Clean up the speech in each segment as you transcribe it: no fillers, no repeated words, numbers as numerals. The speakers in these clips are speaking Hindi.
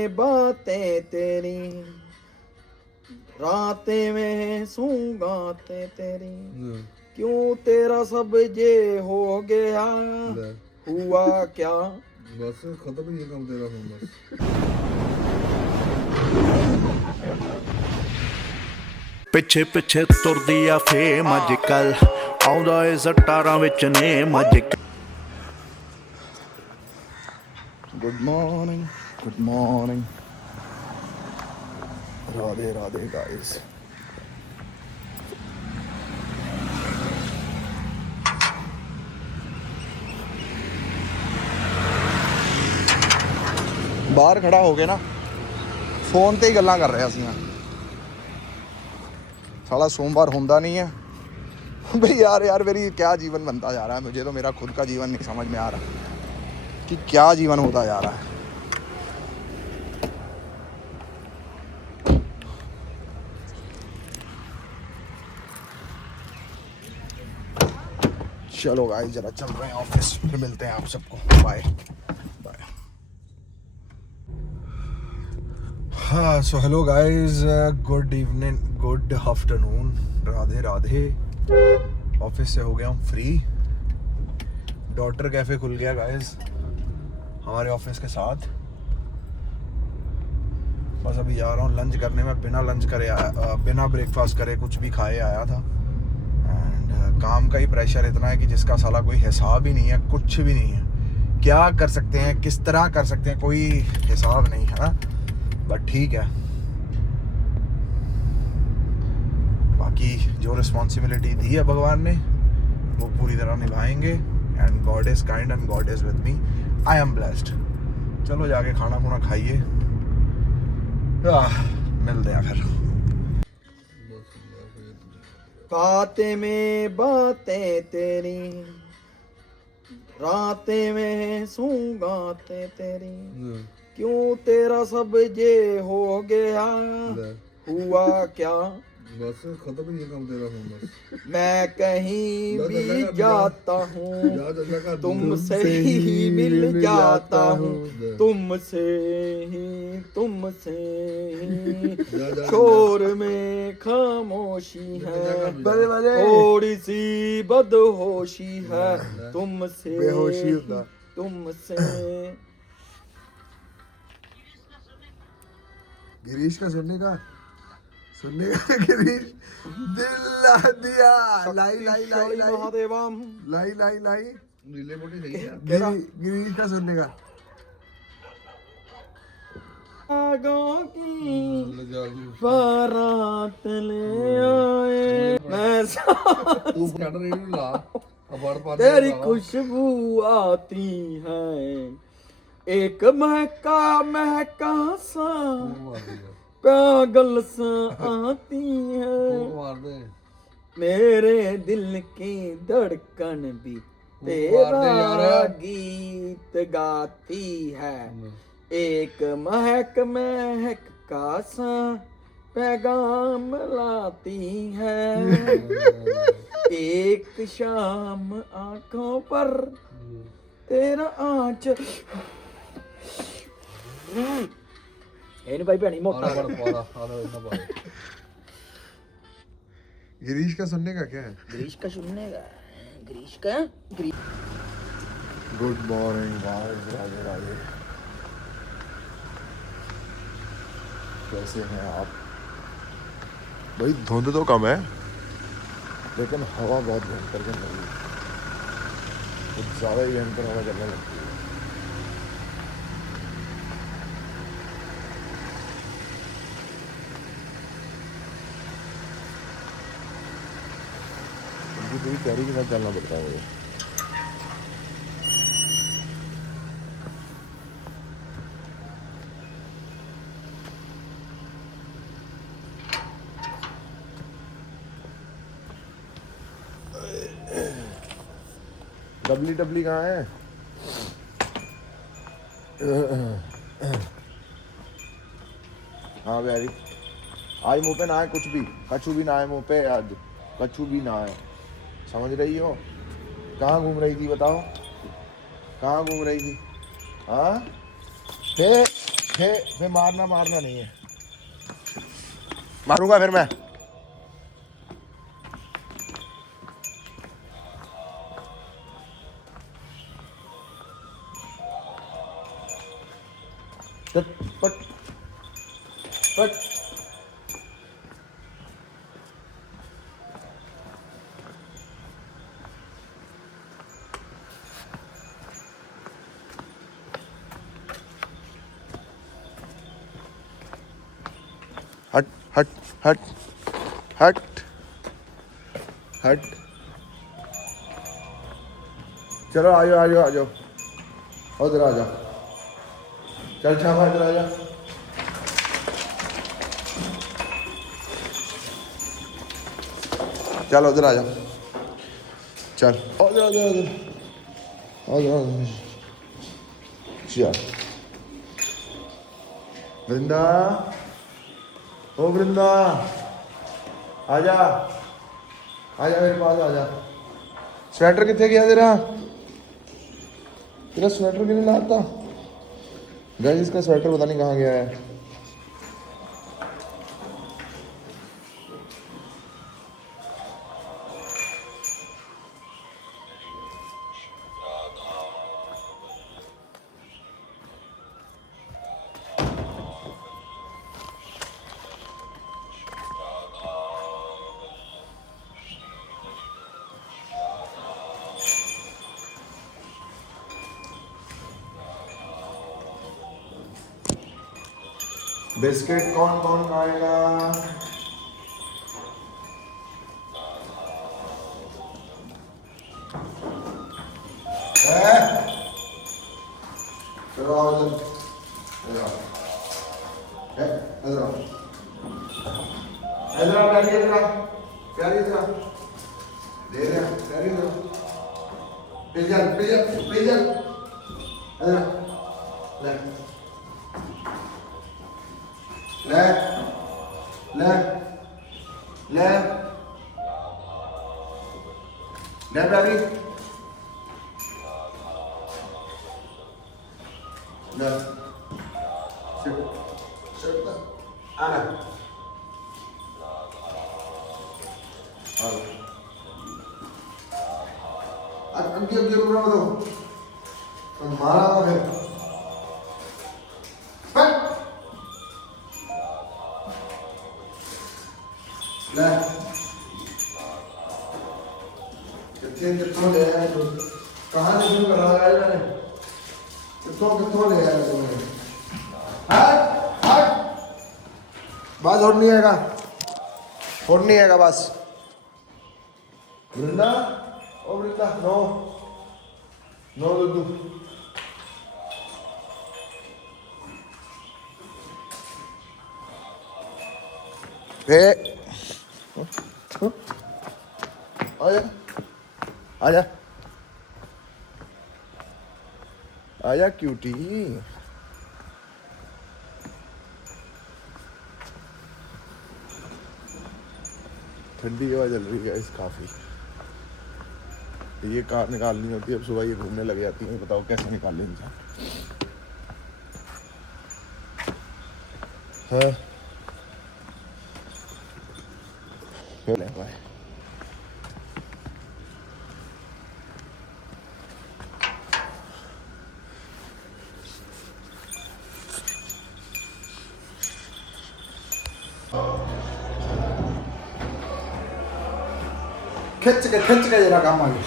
में बातें तेरी, रातें में सूंगाते तेरी, क्यों तेरा सब ये हो गया, हुआ क्या। बस खत्म ही है काम तेरा फोन बस। ਪਿੱਛੇ ਪਿੱਛੇ ਤੁਰਦੀ ਆ ਫੇਮ ਅੱਜ ਕੱਲ, ਆਉਂਦਾ ਏ ਸਟਾਰਾਂ ਵਿੱਚ ਨੇਮ ਅੱਜ। Good morning, good morning, Radhe Radhe guys. बाहर खड़ा हो गए ना, फोन ते ही गल्लां कर रहे ਅਸੀਂ। साला सोमवार होंदा नहीं है भाई। यार मेरी क्या जीवन बनता जा रहा है। मुझे तो मेरा खुद का जीवन नहीं समझ में आ रहा कि क्या जीवन होता जा रहा है। चलो गाइस जरा चल रहे हैं ऑफिस, फिर मिलते हैं आप सबको। Bye bye. हाँ so hello guys, good evening, good afternoon, Radhe Radhe. Office से हो गया हूँ फ्री। डॉटर कैफे खुल गया गाइस हमारे ऑफिस के साथ। बस अभी जा रहा हूँ लंच करने में। बिना लंच करे बिना ब्रेकफास्ट करे कुछ भी खाए आया था। एंड काम का ही प्रेशर इतना है कि जिसका साला कोई हिसाब ही नहीं है, कुछ भी नहीं है। क्या कर सकते हैं, किस तरह कर सकते हैं, कोई हिसाब नहीं है ना। बट ठीक है, बाकी जो रिस्पॉन्सिबिलिटी दी है भगवान ने वो पूरी तरह निभाएंगे। And God is kind and God is with me. I am blessed. चलो जाके खाना खुना खाइए, मिलते हैं फिर। बातें में बातें तेरी, रातें में सूंगाते तेरी, क्यों तेरा सब ये हो गया, हुआ क्या। बस खत्म ही है काम तेरा फोन बस। मैं कहीं भी जाता हूँ तुमसे ही मिल जाता हूँ, तुमसे ही शोर में खामोशी है, थोड़ी सी बदहोशी है, तुमसे तुमसे। गिरीश का सुनने का गिरीश दिल ला दिया। लाई महादेवम लाई नीले मोटी नहीं है। गिरीश का सुनने का बारात ले आए मैं तू रेडियो ला तेरी खुशबू आती है, एक महका सा पागल सा आती है, मेरे दिल की धड़कन भी तेरा गीत गाती है, एक महक का सा पैगाम लाती है, एक शाम आंखों पर तेरा आंचल। भाई भैनी मोटा गिरीश का सुनने का क्या है? गिरीश का good morning guys, Radhe Radhe. कैसे हैं आप भाई? धुंध तो कम है लेकिन हवा बहुत भयंकर चल रही है, कुछ ज़्यादा ही भयंकर हवा चलने लगती है। पूरी तैयारी के साथ चलना पड़ता है मुझे। डबली कहाँ है? हाँ प्यारी, आज मुँह पे ना है कुछ भी, कछु भी ना है मुँह पे, आज कछु भी ना है। समझ रही हो? कहाँ घूम रही थी बताओ, कहाँ घूम रही थी? हाँ फिर मारना नहीं है, मारूंगा फिर मैं। पट पट पट। हट हट हट हट हट। चलो आ जाओ आ जाओ आ जाओ, उधर आ जाओ। चल शामा इधर आ जा। चल उधर आ जा, चल उधर उधर उधर उधर उधर। चल वृंदा, ओ वृंदा आजा, आजा मेरे पास आजा। स्वेटर कितने गया तेरा? तेरा स्वेटर क्यों नहीं लाता? गाइस इसका स्वेटर पता नहीं कहाँ गया है। बिस्किट कौन कौन खाएगा? चलो आओ इधर, इधर आओ, इधर आओ, इधर आओ, प्यारी इधर आओ, प्यारी इधर आओ, दे रहे हैं प्यारी इधर आओ, पिजल पिजल पिजल, इधर आओ, ले ले ले ले ले प्यारी ले। Sit. Sit. Ana. अब पूरा दो तो मारा था फिर। ले कितने ले आया तू? कहाँ से शुरू करा है मैंने? कितों ले आया तुमने? हट हट, बस और नहीं आएगा, और नहीं आएगा बस। वृंदा, ओ वृंदा, नो नो दुद्धू। आजा आजा आजा क्यूटी। ठंडी हवा चल रही है इस काफी। ये कार निकालनी होती है, अब सुबह ये घूमने लग जाती है। बताओ कैसे निकाले इंसान? हाँ खिंच के जरा काम आगे,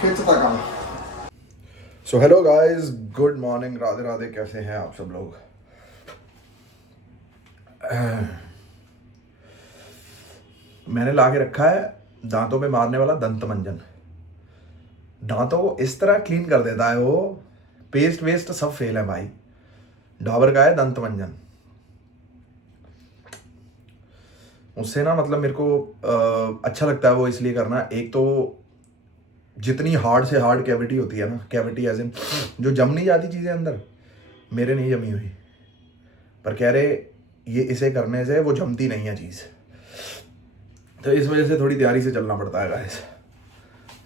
खिंचता काम। सो hello guys, good morning, Radhe Radhe. कैसे हैं आप सब लोग? मैंने ला के रखा है दांतों पे मारने वाला दंत मंजन। दांतों को इस तरह क्लीन कर देता है वो, पेस्ट वेस्ट सब फेल है भाई। डाबर का है दंत मंजन। उससे ना मतलब मेरे को अच्छा लगता है वो इसलिए करना। एक तो जितनी हार्ड से हार्ड कैविटी होती है ना, कैविटी एज इन जो जम नहीं जाती चीज़ें अंदर, मेरे नहीं जमी हुई, पर कह रहे ये इसे करने से वो जमती नहीं है चीज़। तो इस वजह से थोड़ी तैयारी से चलना पड़ता है गाइस,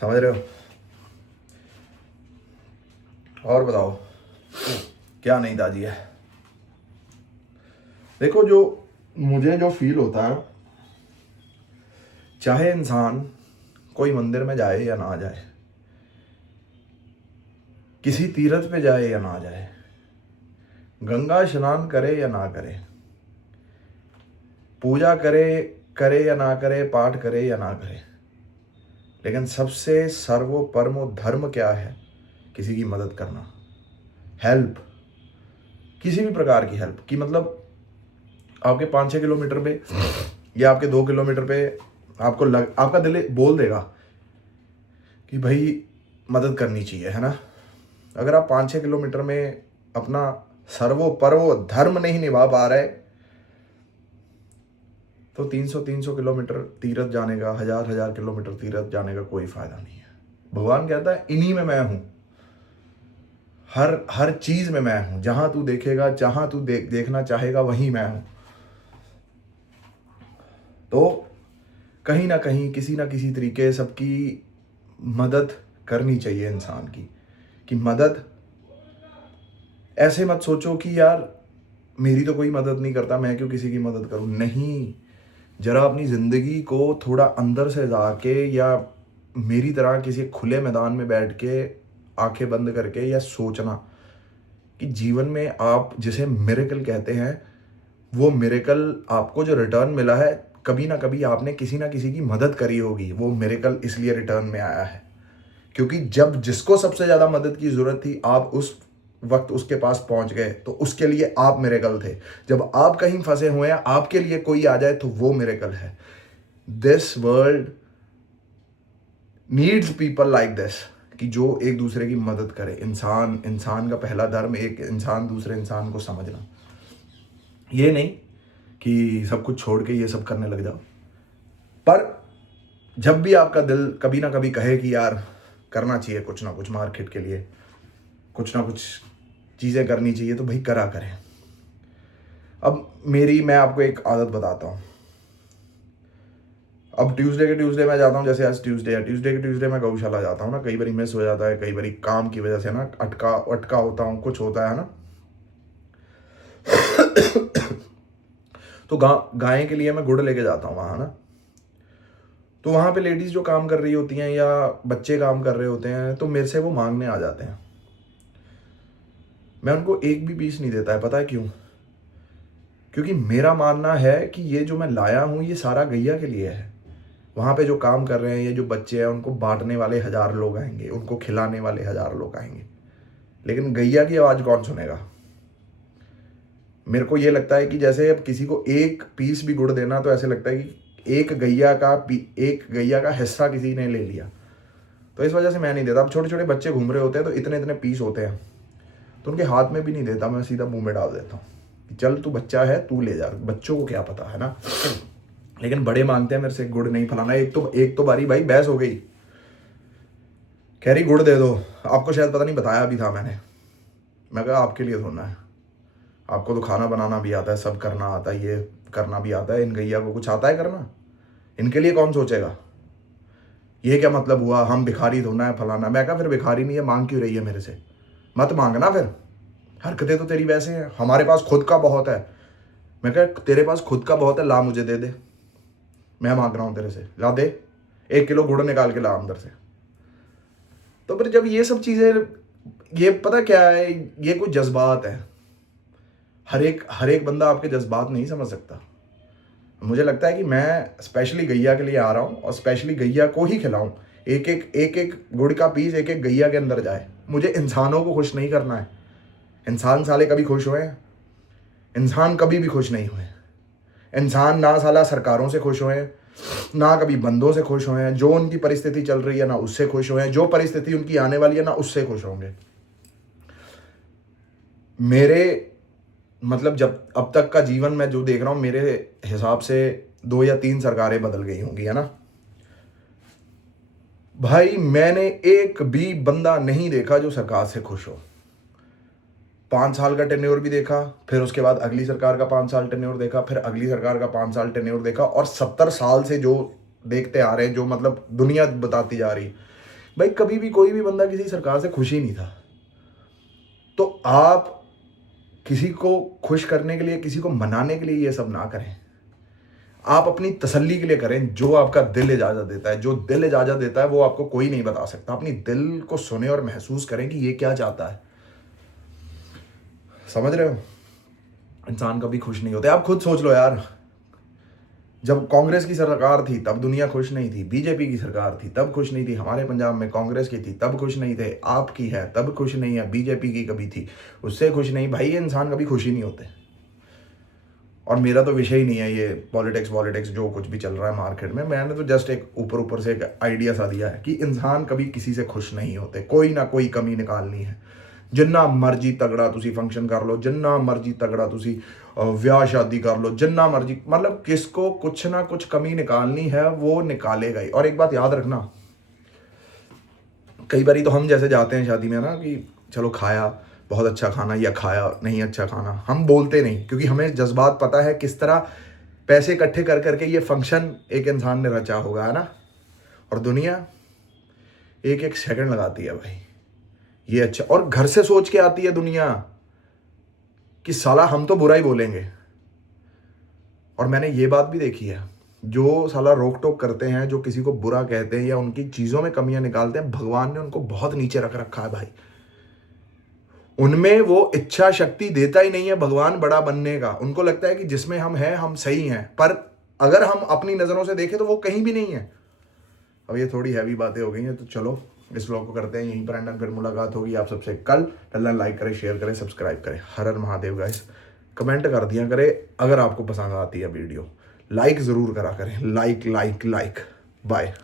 समझ रहे हो? और बताओ क्या नहीं ताजी है। देखो, जो मुझे जो फील होता है, चाहे इंसान कोई मंदिर में जाए या ना जाए, किसी तीर्थ पे जाए या ना जाए, गंगा स्नान करे या ना करे, पूजा करे या ना करे, पाठ करे या ना करे, लेकिन सबसे सर्वोपरमो धर्म क्या है? किसी की मदद करना, हेल्प, किसी भी प्रकार की हेल्प की। मतलब आपके 5-6 किलोमीटर पे या आपके 2 किलोमीटर पे आपका दिल बोल देगा कि भाई मदद करनी चाहिए, है ना। अगर आप 5-6 किलोमीटर में अपना सर्वोपरमो धर्म नहीं निभा पा रहे, तो 300 किलोमीटर तीर्थ जाने का, 1000 किलोमीटर तीर्थ जाने का कोई फायदा नहीं है। भगवान कहता है इन्हीं में मैं हूं, हर चीज में मैं हूं। जहां तू देखेगा, जहां तू देखना चाहेगा, वहीं मैं हूं। तो कहीं ना कहीं, किसी ना किसी तरीके सबकी मदद करनी चाहिए इंसान की। कि मदद, ऐसे मत सोचो कि यार मेरी तो कोई मदद नहीं करता, मैं क्यों किसी की मदद करूं। नहीं, जरा अपनी जिंदगी को थोड़ा अंदर से जाके, या मेरी तरह किसी खुले मैदान में बैठ के आंखें बंद करके या सोचना कि जीवन में आप जिसे मिरेकल कहते हैं, वो मिरेकल आपको जो रिटर्न मिला है, कभी ना कभी आपने किसी ना किसी की मदद करी होगी। वो मिरेकल इसलिए रिटर्न में आया है क्योंकि जब जिसको सबसे ज्यादा मदद की जरूरत थी, आप उस वक्त उसके पास पहुंच गए, तो उसके लिए आप मिरेकल थे। जब आप कहीं फंसे हुए हैं, आपके लिए कोई आ जाए, तो वो मिरेकल है। This world needs people like this, कि जो एक दूसरे की मदद करे। इंसान का पहला धर्म एक इंसान दूसरे इंसान को समझना। ये नहीं कि सब कुछ छोड़ के ये सब करने लग जाओ, पर जब भी आपका दिल कभी ना कभी कहे कि यार करना चाहिए कुछ ना कुछ मार्केट के लिए, कुछ ना कुछ चीज़ें करनी चाहिए, तो भाई करा करें। अब मैं आपको एक आदत बताता हूँ। अब ट्यूसडे के ट्यूसडे मैं जाता हूँ, जैसे आज ट्यूसडे है, ट्यूसडे के ट्यूसडे मैं गौशाला जाता हूँ ना। कई बार मिस हो जाता है, कई बार काम की वजह से ना अटका होता हूँ, कुछ होता है ना। तो गाय के लिए मैं गुड़ लेके जाता हूँ वहाँ ना। तो वहाँ पे लेडीज जो काम कर रही होती हैं या बच्चे काम कर रहे होते हैं, तो मेरे से वो मांगने आ जाते हैं। मैं उनको एक भी पीस नहीं देता है। पता है क्यों? क्योंकि मेरा मानना है कि ये जो मैं लाया हूँ, ये सारा गैया के लिए है। वहाँ पे जो काम कर रहे हैं, ये जो बच्चे हैं, उनको बांटने वाले 1000 लोग आएंगे, उनको खिलाने वाले 1000 लोग आएंगे, लेकिन गैया की आवाज़ कौन सुनेगा? मेरे को ये लगता है कि जैसे अब किसी को एक पीस भी गुड़ देना, तो ऐसे लगता है कि एक गैया का हिस्सा किसी ने ले लिया। तो इस वजह से मैं नहीं देता। अब छोटे छोटे बच्चे घूम रहे होते हैं, तो इतने इतने पीस होते हैं, तो उनके हाथ में भी नहीं देता, मैं सीधा मुंह में डाल देता हूँ कि चल तू बच्चा है, तू ले जा। बच्चों को क्या पता है ना। लेकिन बड़े मांगते हैं मेरे से गुड़ नहीं फलाना। एक तो बारी भाई बहस हो गई, कह रही गुड़ दे दो, आपको शायद पता नहीं बताया भी था मैंने। मैं कहा आपके लिए थोड़ा है, आपको तो खाना बनाना भी आता है, सब करना आता है, ये करना भी आता है। इन गैया को कुछ आता है करना? इनके लिए कौन सोचेगा? ये क्या मतलब हुआ, हम भिखारी धोना है फलाना। मैं कहा फिर भिखारी नहीं है, मांग क्यों रही है मेरे से? मत मांगना फिर, हरकतें तो तेरी वैसे हैं। हमारे पास खुद का बहुत है। मैं कहा तेरे पास खुद का बहुत है, ला मुझे दे दे, मैं मांग रहा हूं तेरे से, ला दे, 1 किलो गुड़ निकाल के ला अंदर से। तो फिर जब ये सब चीजें, ये पता क्या है, ये कोई जज्बात है। हर एक बंदा आपके जज्बात नहीं समझ सकता। मुझे लगता है कि मैं स्पेशली गैया के लिए आ रहा हूँ, और स्पेशली गैया को ही खिलाऊं। एक गुड़ का पीस एक गैया के अंदर जाए। मुझे इंसानों को खुश नहीं करना है। इंसान साले कभी खुश हुए हैं? इंसान कभी भी खुश नहीं हुए। इंसान ना साला सरकारों से खुश हुए, ना कभी बंदों से खुश हुए हैं। जो उनकी परिस्थिति चल रही है ना उससे खुश हुए हैं, जो परिस्थिति उनकी आने वाली है ना उससे खुश होंगे। मेरे मतलब जब अब तक का जीवन में जो देख रहा हूं, मेरे हिसाब से 2 या 3 सरकारें बदल गई होंगी, है ना भाई। मैंने एक भी बंदा नहीं देखा जो सरकार से खुश हो। 5 साल का टेन्योर भी देखा, फिर उसके बाद अगली सरकार का 5 साल टेन्योर देखा, फिर अगली सरकार का 5 साल टेन्योर देखा, और 70 साल से जो देखते आ रहे हैं, जो मतलब दुनिया बताती जा रही भाई, कभी भी कोई भी बंदा किसी सरकार से खुश ही नहीं था। तो आप किसी को खुश करने के लिए, किसी को मनाने के लिए ये सब ना करें। आप अपनी तसल्ली के लिए करें, जो आपका दिल इजाज़त देता है। जो दिल इजाज़त देता है वो आपको कोई नहीं बता सकता। अपनी दिल को सुने और महसूस करें कि ये क्या चाहता है। समझ रहे हो? इंसान कभी खुश नहीं होते। आप खुद सोच लो यार, जब कांग्रेस की सरकार थी तब दुनिया खुश नहीं थी, बीजेपी की सरकार थी तब खुश नहीं थी, हमारे पंजाब में कांग्रेस की थी तब खुश नहीं थे, आपकी है तब खुश नहीं है, बीजेपी की कभी थी उससे खुश नहीं। भाई ये इंसान कभी खुश ही नहीं होते। और मेरा तो विषय ही नहीं है ये पॉलिटिक्स जो कुछ भी चल रहा है मार्केट में। मैंने तो जस्ट एक ऊपर से एक आइडिया सा दिया है कि इंसान कभी किसी से खुश नहीं होते, कोई ना कोई कमी निकालनी है। जिन्ना मर्जी तगड़ा तुसी फंक्शन कर लो, जिन्ना मर्जी तगड़ा तुसी ब्याह शादी कर लो, जिन्ना मर्जी, मतलब किसको कुछ ना कुछ कमी निकालनी है वो निकालेगा ही। और एक बात याद रखना, कई बारी तो हम जैसे जाते हैं शादी में ना कि चलो खाया बहुत अच्छा खाना या खाया नहीं अच्छा खाना, हम बोलते नहीं क्योंकि हमें जज्बात पता है किस तरह पैसे इकट्ठे कर करके ये फंक्शन एक इंसान ने रचा होगा, है ना। और दुनिया एक एक सेकंड लगाती है भाई ये अच्छा, और घर से सोच के आती है दुनिया कि साला हम तो बुरा ही बोलेंगे। और मैंने ये बात भी देखी है, जो साला रोक टोक करते हैं, जो किसी को बुरा कहते हैं या उनकी चीज़ों में कमियां निकालते हैं, भगवान ने उनको बहुत नीचे रख रखा है भाई। उनमें वो इच्छा शक्ति देता ही नहीं है भगवान बड़ा बनने का। उनको लगता है कि जिसमें हम हैं हम सही हैं, पर अगर हम अपनी नज़रों से देखें तो वो कहीं भी नहीं है। अब ये थोड़ी हैवी बातें हो गई हैं, तो चलो इस व्लॉग को करते हैं यहीं पर एंड। फिर मुलाकात होगी आप सबसे कल। लाइक करें, शेयर करें, सब्सक्राइब करें। हर हर महादेव गाइस। कमेंट कर दिया करें अगर आपको पसंद आती है वीडियो। लाइक ज़रूर करा करें, लाइक। बाय।